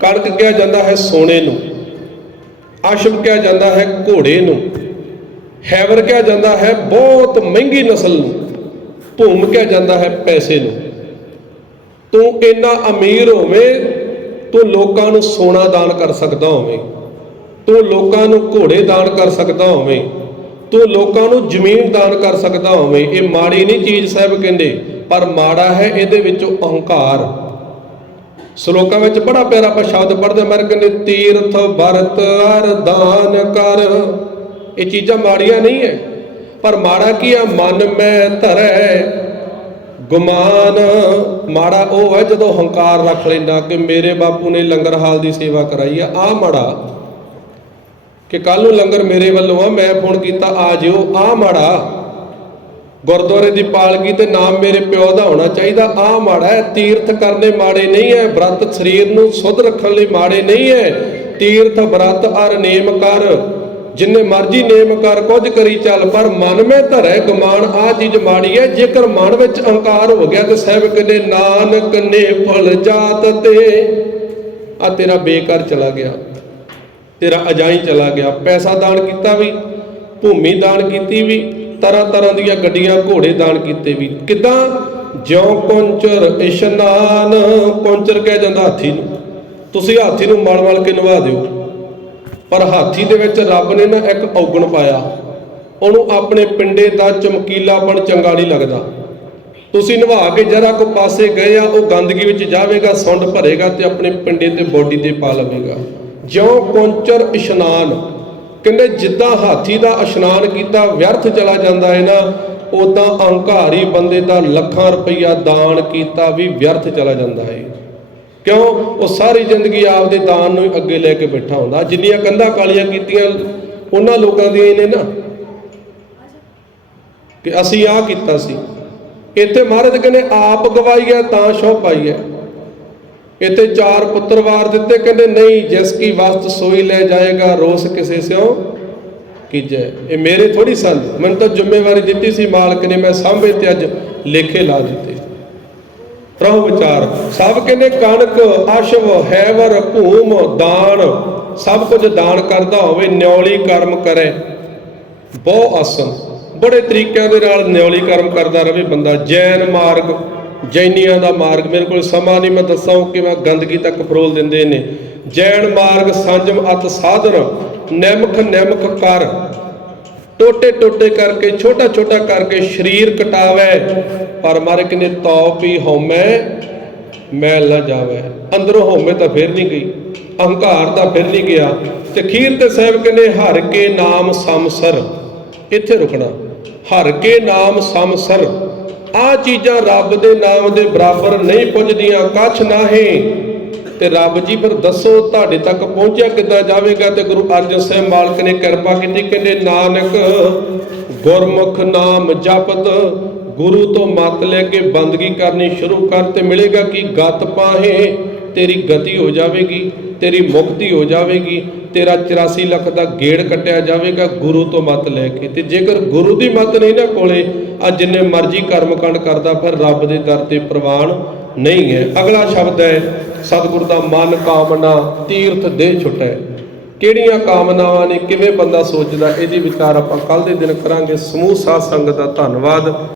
ਕਣਕ ਕਿਹਾ ਜਾਂਦਾ ਹੈ ਸੋਨੇ ਨੂੰ ਆਸ਼ਵ ਕਿਹਾ ਜਾਂਦਾ ਹੈ ਘੋੜੇ ਨੂੰ, ਹੈਵਰ ਕਿਹਾ ਜਾਂਦਾ ਹੈ ਬਹੁਤ ਮਹਿੰਗੀ ਨਸਲ ਨੂੰ, ਭੂਮ ਕਿਹਾ ਜਾਂਦਾ ਹੈ ਪੈਸੇ ਨੂੰ। ਤੂੰ ਇੰਨਾ ਅਮੀਰ ਹੋਵੇਂ, ਤੂੰ ਲੋਕਾਂ ਨੂੰ ਸੋਨਾ ਦਾਨ ਕਰ ਸਕਦਾ ਹੋਵੇਂ, ਤੂੰ ਲੋਕਾਂ ਨੂੰ ਘੋੜੇ ਦਾਨ ਕਰ ਸਕਦਾ ਹੋਵੇਂ, ਤੂੰ ਲੋਕਾਂ ਨੂੰ ਜ਼ਮੀਨ ਦਾਨ ਕਰ ਸਕਦਾ ਹੋਵੇਂ, ਇਹ ਮਾੜੀ ਨਹੀਂ ਚੀਜ਼ ਸਾਹਿਬ ਕਹਿੰਦੇ, ਪਰ ਮਾੜਾ ਹੈ ਇਹਦੇ ਵਿੱਚੋਂ ਅਹੰਕਾਰ। ਸ਼ਲੋਕਾਂ ਵਿੱਚ ਬੜਾ ਪਿਆਰਾ ਆਪਾਂ ਸ਼ਬਦ ਪੜ੍ਹਦੇ ਮਰ ਕਹਿੰਦੇ ਤੀਰਥ ਭਰਤ ਅਰ ਕਰ। ਇਹ ਚੀਜ਼ਾਂ ਮਾੜੀਆਂ ਨਹੀਂ ਹੈ ਪਰ ਮਾੜਾ ਕੀ ਆ? ਮਨ ਮੈਂ ਧਰੈ ਗੁਮਾਨ। ਮਾੜਾ ਉਹ ਹੈ ਜਦੋਂ ਹੰਕਾਰ ਰੱਖ ਲੈਂਦਾ ਕਿ ਮੇਰੇ ਬਾਪੂ ਨੇ ਲੰਗਰ ਹਾਲ ਦੀ ਸੇਵਾ ਕਰਾਈ ਆ। ਆ ਮਾੜਾ ਕਿ ਕੱਲ ਨੂੰ ਲੰਗਰ ਮੇਰੇ ਵੱਲੋਂ ਆ, ਮੈਂ ਫੋਨ ਕੀਤਾ, ਆ ਜਿਓ ਆ ਮਾੜਾ। ਗੁਰਦੁਆਰੇ ਦੀ ਪਾਲਕੀ ਤੇ ਨਾਮ ਮੇਰੇ ਪਿਓ ਦਾ ਹੋਣਾ ਚਾਹੀਦਾ। ਆ ਮਾੜਾ ਹੈ, ਤੀਰਥ ਕਰਨੇ ਮਾੜੇ ਨਹੀਂ ਹੈ, ਵਰਤ ਸਰੀਰ ਨੂੰ ਸੁਧ ਰੱਖਣ ਲਈ ਮਾੜੇ ਨਹੀਂ ਹੈ। ਤੀਰਥ ਵਰਤ ਅਰ ਨੇਮ ਕਰ, ਜਿੰਨੇ ਮਰਜ਼ੀ ਨੇਮ ਕਰ, ਕੁਝ ਕਰੀ ਚੱਲ, ਪਰ ਮਨ ਮੇ ਧਰੈ ਗਮਾਨ ਆ ਚੀਜ਼ ਮਾੜੀ ਹੈ, ਜੇਕਰ ਮਨ ਵਿੱਚ ਅਹੰਕਾਰ ਹੋ ਗਿਆ ਤੇ ਸਾਹਿਬ ਕਹਿੰਦੇ, ਨਾਨਕ ਨੇ ਫਲ ਜਾਤ ਤੇ। ਆ ਤੇਰਾ ਬੇਕਾਰ ਚਲਾ ਗਿਆ, ਤੇਰਾ ਅਜਾਈ ਚਲਾ ਗਿਆ, ਪੈਸਾ ਦਾਨ ਕੀਤਾ ਵੀ, ਭੂਮੀ ਦਾਨ ਕੀਤੀ ਵੀ ਤਰ੍ਹਾਂ ਤਰ੍ਹਾਂ ਦੀਆਂ ਗੱਡੀਆਂ ਘੋੜੇ ਦਾਨ ਕੀਤੇ ਵੀ। ਕਿਦਾਂ? ਜਿਉ ਕੁੰਚਰ ਇਸ਼ਨਾਨ ਕੁੰਚਰ ਕਹਿ ਜਾਂਦਾ ਹਾਥੀ ਨੂੰ। ਤੁਸੀਂ ਹਾਥੀ ਨੂੰ ਮਲ ਮਲ ਕੇ ਨਵਾ ਦਿਓ। ਪਰ ਹਾਥੀ ਦੇ ਵਿੱਚ ਰੱਬ ਨੇ ਨਾ ਇੱਕ ਔਗਣ ਪਾਇਆ। ਉਹਨੂੰ ਆਪਣੇ ਪਿੰਡੇ ਦਾ ਚਮਕੀਲਾਪਣ ਚੰਗਾ ਨਹੀਂ ਲੱਗਦਾ। ਤੁਸੀਂ ਨਵਾ ਕੇ ਜਰਾ ਕੋ ਪਾਸੇ ਗਏ ਆ, ਉਹ ਗੰਦਗੀ ਵਿੱਚ ਜਾਵੇਗਾ, ਸੁੰਡ ਭਰੇਗਾ ਤੇ ਆਪਣੇ ਪਿੰਡੇ ਤੇ ਬੋਡੀ ਤੇ ਪਾ ਲਵੇਗਾ। ਜਿਉਂ ਕੁੰਚਰ ਇਸ਼ਨਾਨ ਕਹਿੰਦੇ ਜਿੱਦਾਂ ਹਾਥੀ ਦਾ ਇਸ਼ਨਾਨ ਕੀਤਾ, ਵਿਅਰਥ ਚਲਾ ਜਾਂਦਾ ਹੈ ਨਾ ਉਦਾਂ ਅਹੰਕਾਰੀ ਬੰਦੇ ਦਾ ਲੱਖਾਂ ਰੁਪਈਆ ਦਾਨ ਕੀਤਾ ਵੀ ਵਿਅਰਥ ਚਲਾ ਜਾਂਦਾ ਹੈ। ਕਿਉਂ? ਉਹ ਸਾਰੀ ਜ਼ਿੰਦਗੀ ਆਪਦੇ ਦਾਨ ਨੂੰ ਅੱਗੇ ਲੈ ਕੇ ਬੈਠਾ ਹੁੰਦਾ। ਜਿੰਨੀਆਂ ਕੰਧਾਂ ਕਾਲੀਆਂ ਕੀਤੀਆਂ, ਉਹਨਾਂ ਲੋਕਾਂ ਦੀਆਂ ਹੀ ਨੇ ਨਾ। ਕਿ ਅਸੀਂ ਆਹ ਕੀਤਾ ਸੀ। ਇੱਥੇ ਮਹਾਰਾਜ ਕਹਿੰਦੇ, ਆਪ ਗਵਾਈ ਹੈ, ਤਾਂ ਸ਼ੋਭ ਪਾਈ ਹੈ। ਇੱਥੇ ਚਾਰ ਪੁੱਤਰ ਵਾਰ ਦਿੱਤੇ, ਕਹਿੰਦੇ ਨਹੀਂ, ਜਿਸ ਕੀ ਵਸਤ ਸੋਈ ਲੈ ਜਾਏਗਾ, ਰੋਸ ਕਿਸੇ ਸਿਓ ਕੀਜੈ। ਇਹ ਮੇਰੇ ਥੋੜੀ ਸਨ। ਮੈਨੂੰ ਤਾਂ ਜ਼ਿੰਮੇਵਾਰੀ ਦਿੱਤੀ ਸੀ ਮਾਲਕ ਨੇ, ਮੈਂ ਸਾਂਭੇ ਤੇ ਅੱਜ ਲੇਖੇ ਲਾ ਦਿੱਤੇ। ਪ੍ਰਭੂ ਵਿਚਾਰ, ਸਭ ਕਹਿੰਦੇ ਕਣਕ, ਅਸ਼ਵ, ਹੈਵਰ, ਭੂਮ, ਦਾਨ, ਸਭ ਕੁਝ ਦਾਨ ਕਰਦਾ ਹੋਵੇ, ਨਿਉਲੀ ਕਰਮ ਕਰੇ। ਬਹੁ ਆਸਨ। ਬੜੇ ਤਰੀਕਿਆਂ ਦੇ ਨਾਲ ਨਿਉਲੀ ਕਰਮ ਕਰਦਾ ਰਹੇ ਬੰਦਾ। ਜੈਨ ਮਾਰਗ ਜੈਨੀਆਂ ਦਾ ਮਾਰਗ। ਮੇਰੇ ਕੋਲ ਸਮਾਂ ਨਹੀਂ, ਮੈਂ ਦੱਸਾਂ ਕਿ ਮੈਂ ਗੰਦਗੀ ਤੱਕ ਫਰੋਲ ਦਿੰਦੇ ਨੇ। ਜੈਨ ਮਾਰਗ, ਸੰਜਮ ਅਤ ਸਾਧਨ ਨਿਮਖ ਨਿਮਖ ਕਰ। ਟੋਟੇ ਟੋਟੇ ਕਰਕੇ, ਛੋਟਾ ਛੋਟਾ ਕਰਕੇ ਸਰੀਰ ਕਟਾਵੇ। ਪਰ ਮਰ ਕਿਨੇ ਤੌਪੀ ਹਉਮੈ ਮੈਲ ਨਾ ਜਾਵੇ। ਅੰਦਰੋਂ ਹਉਮੈ ਤਾਂ ਫਿਰ ਨਹੀਂ ਗਈ, ਅਹੰਕਾਰ ਤਾਂ ਫਿਰ ਨਹੀਂ ਗਿਆ। ਤੇ ਖੀਰ ਤੇ ਸਾਹਿਬ ਕਹਿੰਦੇ, ਹਰ ਕੇ ਨਾਮ ਸਮਸਰ ਇੱਥੇ ਰੁਕਣਾ। ਹਰ ਕੇ ਨਾਮ ਸਮਸਰ ਆ ਚੀਜ਼ਾਂ ਰੱਬ ਦੇ ਨਾਮ ਦੇ ਬਰਾਬਰ ਨਹੀਂ ਪੁੱਜਦੀਆਂ, ਕੱਛ ਨਾਹੀਂ। ਤੇ ਰੱਬ ਜੀ ਪਰ ਦੱਸੋ ਤੁਹਾਡੇ ਤੱਕ ਪਹੁੰਚਿਆ ਕਿੱਦਾਂ ਜਾਵੇਗਾ? ਤੇ ਗੁਰੂ ਅਰਜਨ ਸਾਹਿਬ ਮਾਲਕ ਨੇ ਕਿਰਪਾ ਕੀਤੀ, ਕਹਿੰਦੇ, ਨਾਨਕ, ਗੁਰਮੁਖ ਨਾਮ ਜਪਤ, ਗੁਰੂ ਤੋਂ ਮਤ ਲੈ ਕੇ ਬੰਦਗੀ ਕਰਨੀ ਸ਼ੁਰੂ ਕਰ ਤੇ ਮਿਲੇਗਾ ਕਿ ਗਤ ਪਾਹੇ। ਤੇਰੀ ਗਤੀ ਹੋ ਜਾਵੇਗੀ, ਤੇਰੀ ਮੁਕਤੀ ਹੋ ਜਾਵੇਗੀ, ਤੇਰਾ 84 ਲੱਖ ਦਾ ਗੇੜ ਕੱਟਿਆ ਜਾਵੇਗਾ ਗੁਰੂ ਤੋਂ ਮਤ ਲੈ ਕੇ। ਤੇ ਜੇਕਰ ਗੁਰੂ ਦੀ ਮਤ ਨਹੀਂ ਨਾ ਕੋਲੇ ਆ ਜਿੰਨੇ ਮਰਜ਼ੀ ਕਰਮਕਾਂਡ ਕਰਦਾ ਫਿਰ ਰੱਬ ਦੇ ਦਰ ਤੇ ਪ੍ਰਵਾਨ ਨਹੀਂ ਹੈ। ਅਗਲਾ ਸ਼ਬਦ ਹੈ, ਸਤਿਗੁਰ ਦਾ ਮਨ ਕਾਮਨਾ ਤੀਰਥ ਦੇ ਛੁਟੈ। ਕਿਹੜੀਆਂ ਕਾਮਨਾਵਾਂ ਨੇ, ਕਿਵੇਂ ਬੰਦਾ ਸੋਚਦਾ, ਇਹਦੀ ਵਿਚਾਰ ਆਪਾਂ ਕੱਲ ਦੇ ਦਿਨ ਕਰਾਂਗੇ। ਸਮੂਹ ਸਾਧ ਸੰਗਤ ਦਾ ਧੰਨਵਾਦ।